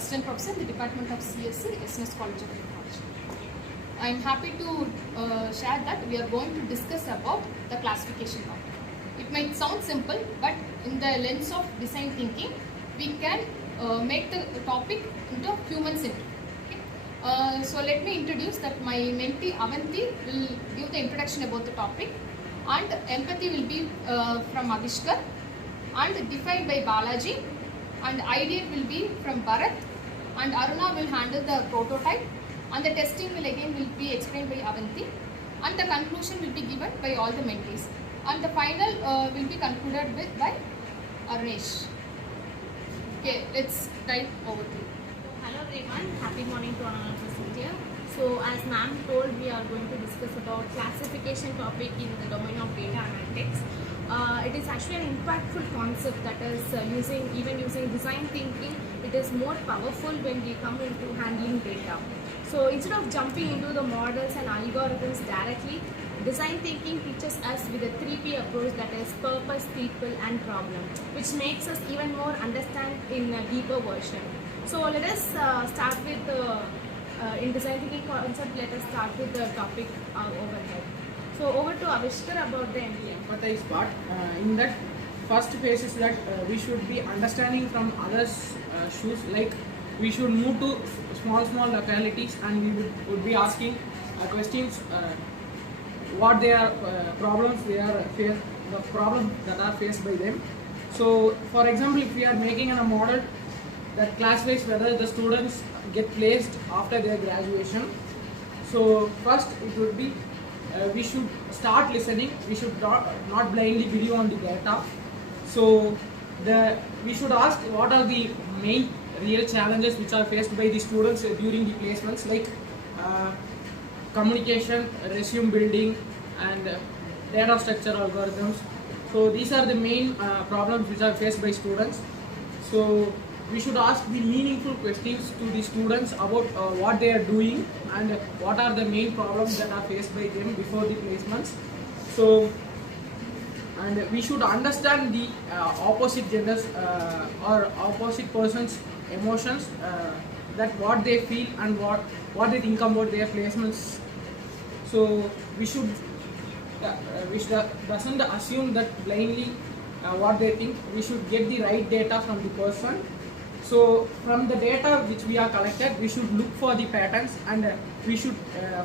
Assistant Professor in the Department of CSC, SNS College of Technology. I am happy to share that we are going to discuss about the classification topic. It might sound simple, but in the lens of design thinking, we can make the topic into human-centric. Okay? So let me introduce that my mentee Avanti will give the introduction about the topic, and empathy will be from Avishkar, and defined by Balaji, and ideate will be from Bharat, and Aruna will handle the prototype, and the testing will be explained by Avanti, and the conclusion will be given by all the mentees, and the final will be concluded with by Arunesh. Okay, let's dive over to you. Hello everyone, happy morning to all of us here. So as ma'am told, we are going to discuss about classification topic in the domain of data analytics. It is actually an impactful concept that is using design thinking. It is more powerful when we come into handling data. So instead of jumping into the models and algorithms directly, design thinking teaches us with a 3P approach, that is purpose, people and problem, which makes us even more understand in a deeper version. So let us start with in design thinking concept, let us start with the topic overhead. So over to Avishkar about the empathize part. In that first phase is that we should be understanding from others' shoes, like we should move to small localities, and we would be asking questions what they are problems they are the problems that are faced by them. So for example, if we are making a model that classifies whether the students get placed after their graduation, so first it would be we should start listening. We should not blindly believe on the data. So we should ask what are the main real challenges which are faced by the students during the placements, like communication, resume building, and data structure algorithms. So these are the main problems which are faced by students. So we should ask the meaningful questions to the students about what they are doing and what are the main problems that are faced by them before the placements. So, and we should understand the opposite genders or opposite persons' emotions, that what they feel and what they think about their placements. So we should doesn't assume that blindly what they think. We should get the right data from the person. So from the data which we are collected, we should look for the patterns, and we should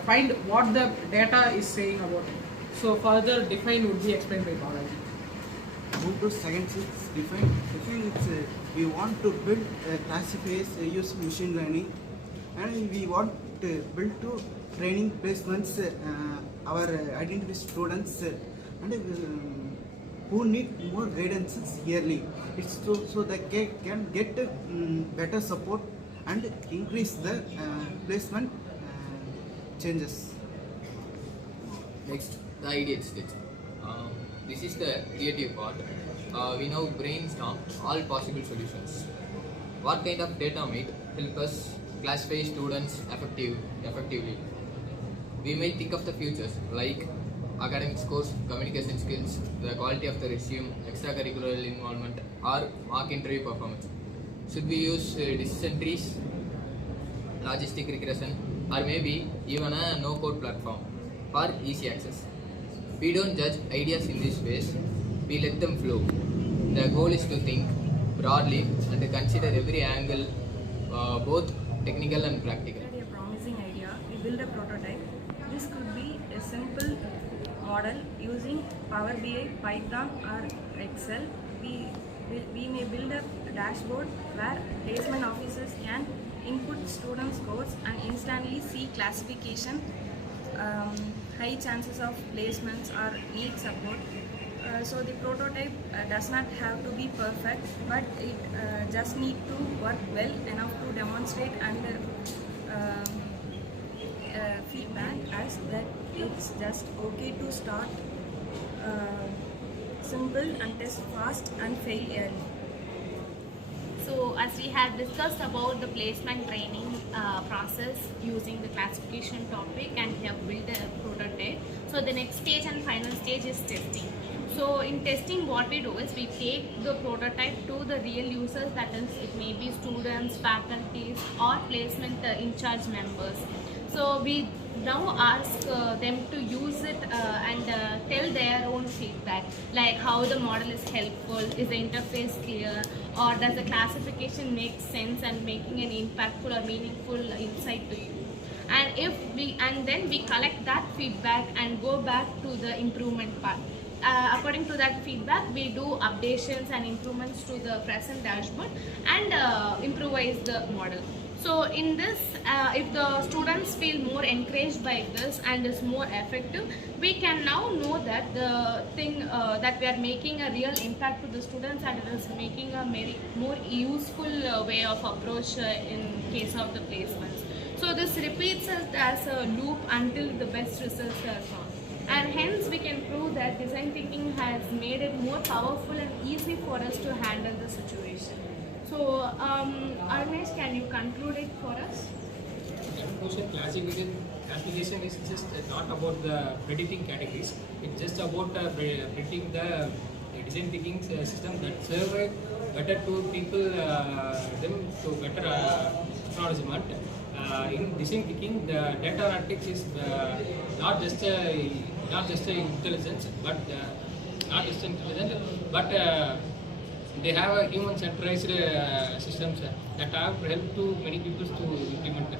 find what the data is saying about it. So further define would be explained by Balaji. Move to second is define. Define it's we want to build classifiers using machine learning, and we want to build to training placements our identify students and who need more guidance yearly. It's so they can get better support and increase the placement changes. Next, the ideate stage. This is the creative part. We now brainstorm all possible solutions. What kind of data might help us classify students effectively? We may think of the futures like academic scores, communication skills, the quality of the resume, extracurricular involvement, or mock interview performance. Should we use decision trees, logistic regression, or maybe even a no-code platform for easy access? We don't judge ideas in this phase, we let them flow. The goal is to think broadly and to consider every angle, both technical and practical. A promising idea, we build a prototype. This could be a simple model using Power BI, Python or Excel. We may build a dashboard where placement officers can input student scores and instantly see classification, high chances of placements or need support. So the prototype does not have to be perfect, but it just need to work well enough to demonstrate and feedback as that it's just okay to start simple and test fast and fail early. So as we have discussed about the placement training process using the classification topic, and we have built a prototype. So the next stage and final stage is testing. So in testing, what we do is we take the prototype to the real users, that is, it may be students, faculties, or placement in charge members. So we now ask them to use it and tell their own feedback, like how the model is helpful, is the interface clear, or does the classification make sense and making an impactful or meaningful insight to you. And then we collect that feedback and go back to the improvement part. According to that feedback, we do updations and improvements to the present dashboard and improvise the model. So in this, if the students feel more encouraged by this and is more effective, we can now know that the thing that we are making a real impact to the students, and it is making a very more useful way of approach in case of the placements. So this repeats as a loop until the best results are found. And hence we can prove that design thinking has made it more powerful and easy for us to handle the situation. So Arnesh, can you conclude it for us? Conclusion, classification is just not about the predicting categories. It's just about predicting the design thinking system that serve better to people, them to better acknowledgement. In design thinking, the data analytics is not just intelligence, but they have a human-centered systems that have helped to many people to implement